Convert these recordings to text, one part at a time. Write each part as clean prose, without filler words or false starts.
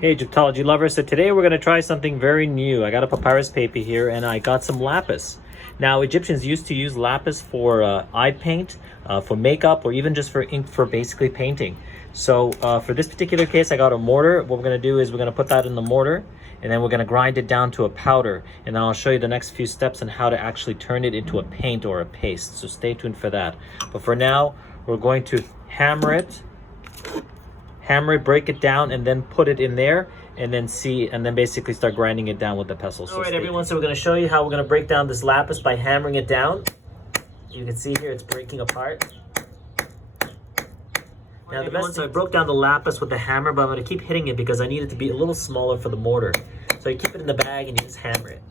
Hey Egyptology lovers, so today we're going to try something very new. I got a papyrus paper here and I got some lapis. Now Egyptians used to use lapis for eye paint, for makeup, or even just for ink for basically painting. So for this particular case I got a mortar. What we're going to do is we're going to put that in the mortar and then we're going to grind it down to a powder, and then I'll show you the next few steps on how to actually turn it into a paint or a paste. So stay tuned for that. But for now we're going to hammer it, break it down, and then put it in there, and then basically start grinding it down with the pestle. So all right, everyone, so we're going to show you how we're going to break down this lapis by hammering it down. You can see here it's breaking apart. Now the best, so I broke down the lapis with the hammer, but I'm going to keep hitting it because I need it to be a little smaller for the mortar. So you keep it in the bag and you just hammer it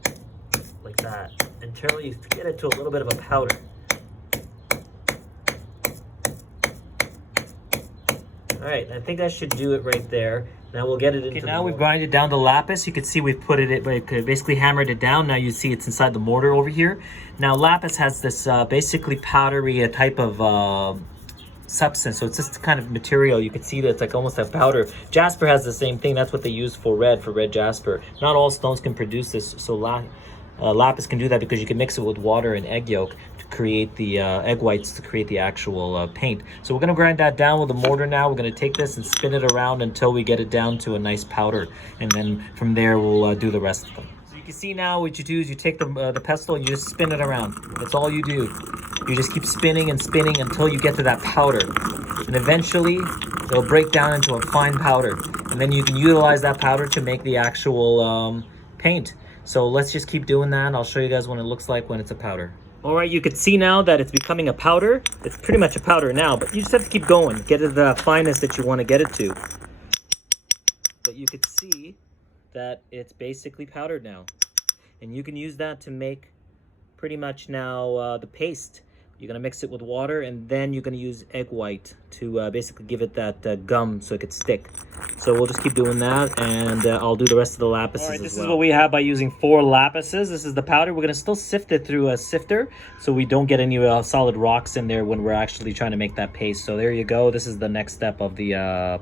like that until you get it to a little bit of a powder. All right, I think that should do it right there. Now we'll get it into now we've grinded down the lapis. You can see we've put it, basically hammered it down. Now you see it's inside the mortar over here. Now lapis has this basically powdery type of substance. So it's this kind of material. You can see that it's like almost a powder. Jasper has the same thing. That's what they use for red jasper. Not all stones can produce this. So lapis can do that because you can mix it with water and egg yolk to create the egg whites to create the actual paint. So we're going to grind that down with a mortar now. We're going to take this and spin it around until we get it down to a nice powder, and then from there we'll do the rest of them. So you can see now what you do is you take the pestle and you just spin it around. That's all you do. You just keep spinning and spinning until you get to that powder, and eventually it'll break down into a fine powder, and then you can utilize that powder to make the actual paint. So let's just keep doing that. I'll show you guys what it looks like when it's a powder. All right, you can see now that it's becoming a powder. It's pretty much a powder now, but you just have to keep going. Get it the fineness that you want to get it to. But you can see that it's basically powdered now. And you can use that to make pretty much now the paste. You're going to mix it with water, and then you're going to use egg white to basically give it that gum so it could stick. So we'll just keep doing that, and I'll do the rest of the lapises. All right, this is what we have by using 4 lapises. This is the powder. We're going to still sift it through a sifter so we don't get any solid rocks in there when we're actually trying to make that paste. So there you go. This is the next step of the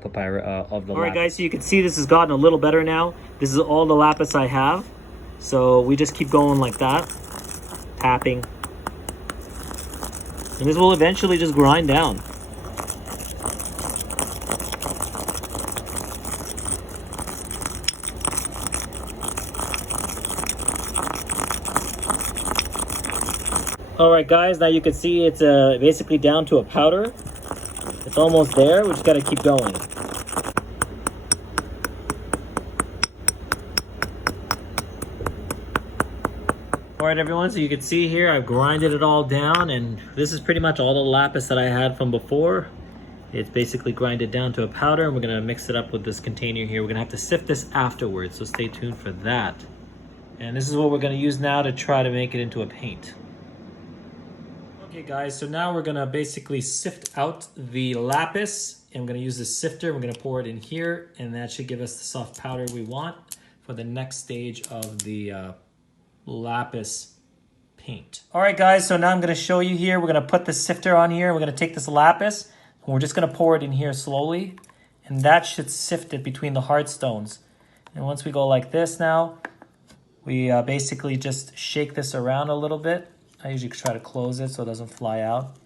papyrus of the lapis. All right, guys, so you can see this has gotten a little better now. This is all the lapis I have. So we just keep going like that, tapping. And this will eventually just grind down. All right, guys, now you can see it's basically down to a powder. It's almost there. We just got to keep going. All right, everyone, so you can see here I've grinded it all down, and this is pretty much all the lapis that I had from before. It's basically grinded down to a powder, and we're going to mix it up with this container here. We're going to have to sift this afterwards, so stay tuned for that. And this is what we're going to use now to try to make it into a paint. Okay, guys, so now we're going to basically sift out the lapis, and we're going to use this sifter. We're going to pour it in here, and that should give us the soft powder we want for the next stage of the lapis paint. All right, guys, so now I'm going to show you here. We're going to put the sifter on here. We're going to take this lapis, and we're just going to pour it in here slowly, and that should sift it between the hard stones. And once we go like this now, we basically just shake this around a little bit. I usually try to close it so it doesn't fly out.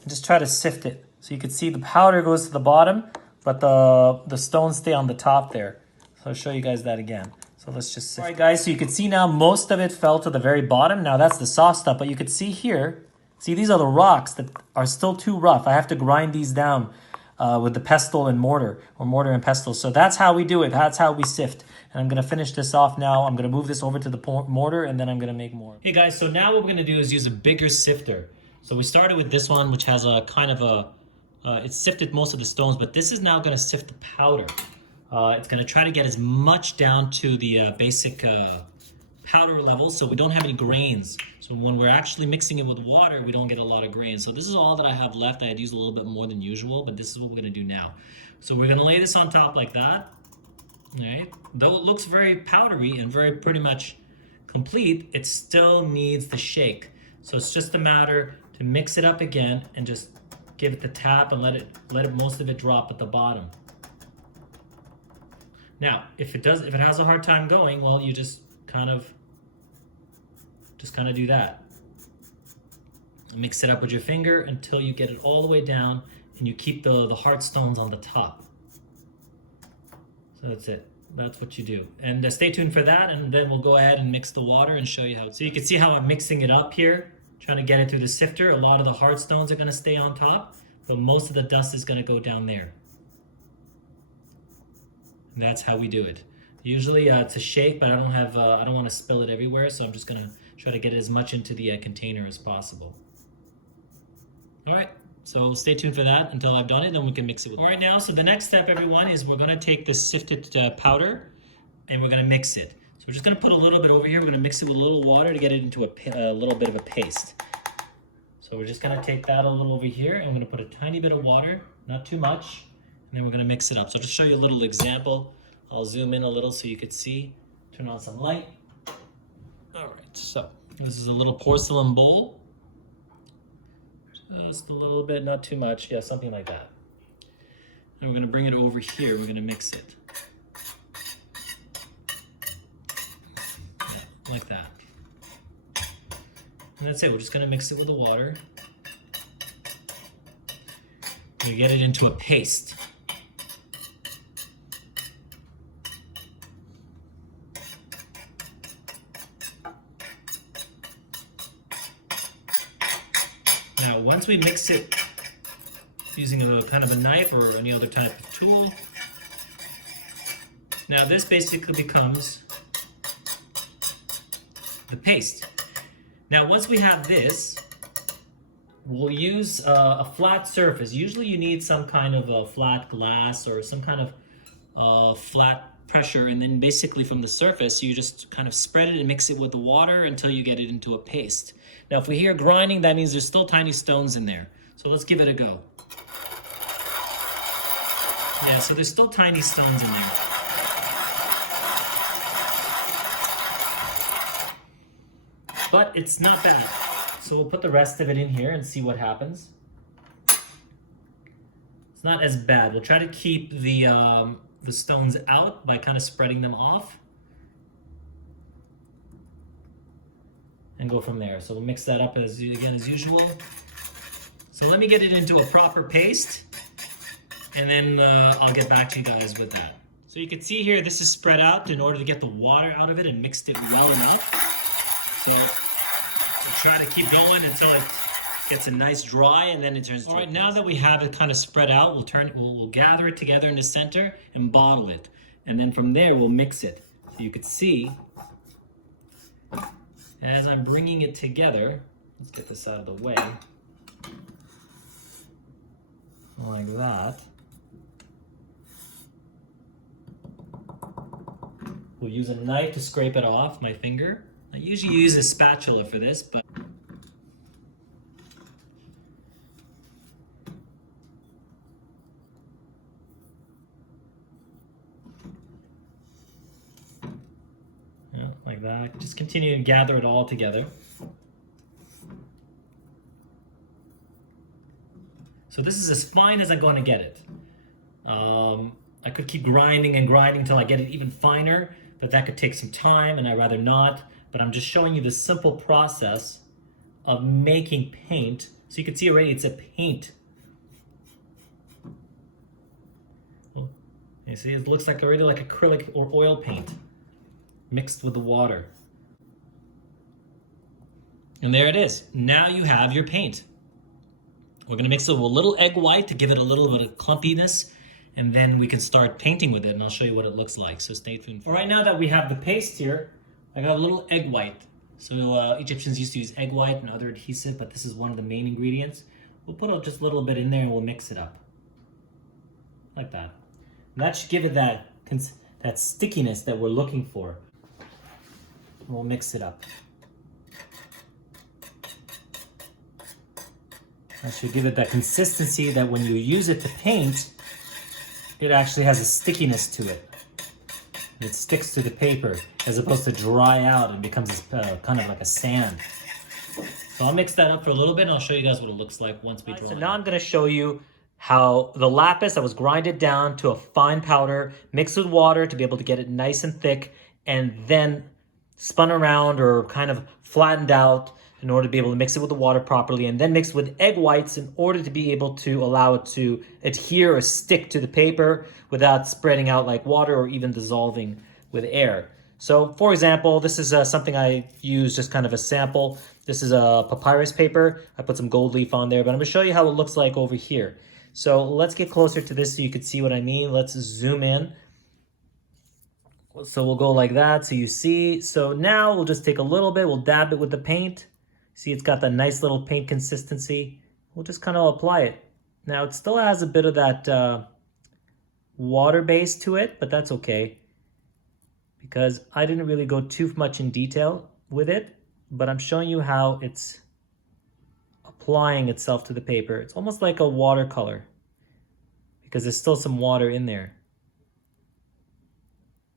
And just try to sift it. So you can see the powder goes to the bottom, but the stones stay on the top there. So I'll show you guys that again. So let's just sift. All right, guys, so you can see now most of it fell to the very bottom. Now that's the soft stuff, but you can see here, see these are the rocks that are still too rough. I have to grind these down with the pestle and mortar, or mortar and pestle. So that's how we do it. That's how we sift. And I'm going to finish this off now. I'm going to move this over to the mortar, and then I'm going to make more. Hey, guys, so now what we're going to do is use a bigger sifter. So we started with this one, which has a kind of a, it sifted most of the stones, but this is now going to sift the powder. It's going to try to get as much down to the basic powder level so we don't have any grains. So when we're actually mixing it with water, we don't get a lot of grains. So this is all that I have left. I had used a little bit more than usual, but this is what we're going to do now. So we're going to lay this on top like that. All right. Though it looks very powdery and very pretty much complete, it still needs the shake. So it's just a matter to mix it up again and just give it the tap and let it most of it drop at the bottom. Now, if it has a hard time going, well, you just kind of do that. Mix it up with your finger until you get it all the way down, and you keep the hard stones on the top. So that's it. That's what you do. And stay tuned for that, and then we'll go ahead and mix the water and show you how. So you can see how I'm mixing it up here, trying to get it through the sifter. A lot of the hard stones are going to stay on top, but most of the dust is going to go down there. And that's how we do it. Usually it's a shake, but I don't want to spill it everywhere, so I'm just going to try to get as much into the container as possible. All right, so stay tuned for that until I've done it, then we can mix it with. All right, now, so the next step, everyone, is we're gonna take this sifted powder and we're gonna mix it. So we're just gonna put a little bit over here. We're gonna mix it with a little water to get it into a little bit of a paste. So we're just gonna take that a little over here, and I'm gonna put a tiny bit of water, not too much, and then we're gonna mix it up. So to show you a little example, I'll zoom in a little so you could see. Turn on some light. All right, so this is a little porcelain bowl. Just a little bit, not too much. Yeah, something like that. And we're going to bring it over here. We're going to mix it. Yeah, like that. And that's it. We're just going to mix it with the water. We get it into a paste. Now, once we mix it using a kind of a knife or any other type of tool, now this basically becomes the paste. Now, once we have this, we'll use a flat surface. Usually you need some kind of a flat glass or some kind of flat pressure, and then basically from the surface you just kind of spread it and mix it with the water until you get it into a paste. Now if we hear grinding, that means there's still tiny stones in there. So let's give it a go. Yeah, so there's still tiny stones in there. But it's not bad. So we'll put the rest of it in here and see what happens. It's not as bad. We'll try to keep the stones out by kind of spreading them off. And go from there. So we'll mix that up as usual. So let me get it into a proper paste, and then I'll get back to you guys with that. So you can see here, this is spread out in order to get the water out of it and mixed it well enough. So we'll try to keep going until it gets a nice dry, and then it turns. All right, now that we have it kind of spread out, we'll gather it together in the center and bottle it, and then from there we'll mix it. So you could see as I'm bringing it together, let's get this out of the way, like that. We'll use a knife to scrape it off my finger. I usually use a spatula for this, but yeah, like that. Just continue to gather it all together. So this is as fine as I'm going to get it. I could keep grinding and grinding until I get it even finer, but that could take some time, and I'd rather not. But I'm just showing you the simple process of making paint. So you can see already it's a paint. Oh, you see, it looks like already like acrylic or oil paint mixed with the water. And there it is. Now you have your paint. We're gonna mix it with a little egg white to give it a little bit of clumpiness, and then we can start painting with it, and I'll show you what it looks like, so stay tuned. All right, now that we have the paste here, I got a little egg white. So Egyptians used to use egg white and other adhesive, but this is one of the main ingredients. We'll put just a little bit in there and we'll mix it up. Like that. And that should give it that stickiness that we're looking for. We'll mix it up. That should give it that consistency that when you use it to paint, it actually has a stickiness to it. It sticks to the paper as opposed to dry out and becomes kind of like a sand. So I'll mix that up for a little bit and I'll show you guys what it looks like once we draw it. So now I'm going to show you how the lapis that was grinded down to a fine powder, mixed with water to be able to get it nice and thick, and then spun around or kind of flattened out in order to be able to mix it with the water properly, and then mixed with egg whites in order to be able to allow it to adhere or stick to the paper without spreading out like water or even dissolving with air. So for example, this is something I use, just kind of a sample. This is a papyrus paper. I put some gold leaf on there, but I'm gonna show you how it looks like over here. So let's get closer to this so you can see what I mean. Let's zoom in. So we'll go like that so you see. So now we'll just take a little bit, we'll dab it with the paint. See, it's got that nice little paint consistency. We'll just kind of apply it. Now it still has a bit of that water base to it, but that's okay, because I didn't really go too much in detail with it, but I'm showing you how it's applying itself to the paper. It's almost like a watercolor because there's still some water in there.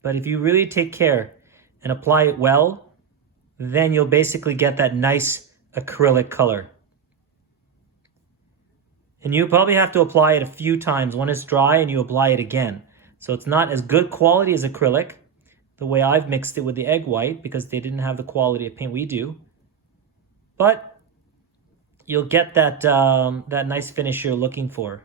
But if you really take care and apply it well, then you'll basically get that nice acrylic color. And you probably have to apply it a few times when it's dry, and you apply it again. So it's not as good quality as acrylic, the way I've mixed it with the egg white, because they didn't have the quality of paint we do. But you'll get that, that nice finish you're looking for.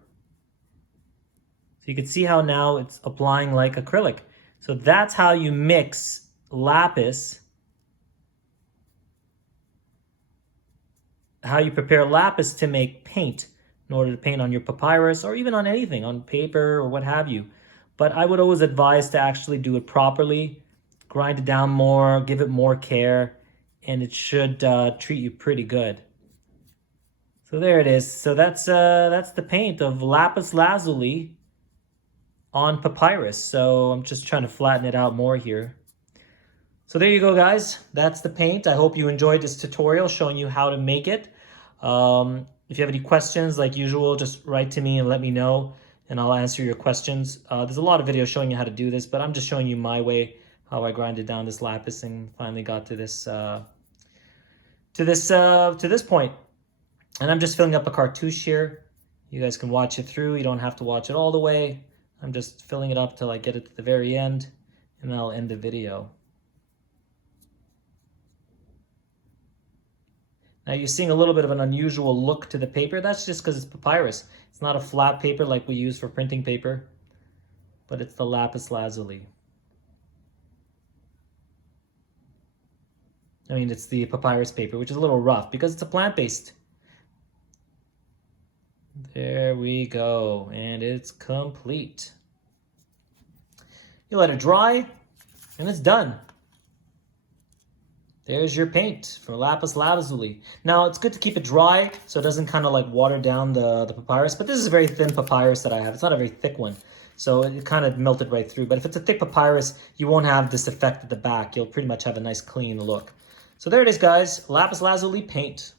So you can see how now it's applying like acrylic. So that's how you mix lapis, how you prepare lapis to make paint in order to paint on your papyrus or even on anything, on paper or what have you. But I would always advise to actually do it properly, grind it down more, give it more care, and it should treat you pretty good. So there it is. So that's the paint of Lapis Lazuli on papyrus. So I'm just trying to flatten it out more here. So there you go, guys. That's the paint. I hope you enjoyed this tutorial showing you how to make it. If you have any questions, like usual, just write to me and let me know, and I'll answer your questions. There's a lot of videos showing you how to do this, but I'm just showing you my way, how I grinded down this lapis and finally got to this point. And I'm just filling up a cartouche here. You guys can watch it through. You don't have to watch it all the way. I'm just filling it up till I get it to the very end, and then I'll end the video. Now you're seeing a little bit of an unusual look to the paper. That's just because it's papyrus. It's not a flat paper like we use for printing paper, but it's the Lapis Lazuli. I mean, it's the papyrus paper, which is a little rough because it's a plant-based. There we go, and it's complete. You let it dry, and it's done. There's your paint for Lapis Lazuli. Now, it's good to keep it dry so it doesn't kind of like water down the papyrus, but this is a very thin papyrus that I have. It's not a very thick one, so it kind of melted right through. But if it's a thick papyrus, you won't have this effect at the back. You'll pretty much have a nice clean look. So there it is, guys, Lapis Lazuli paint.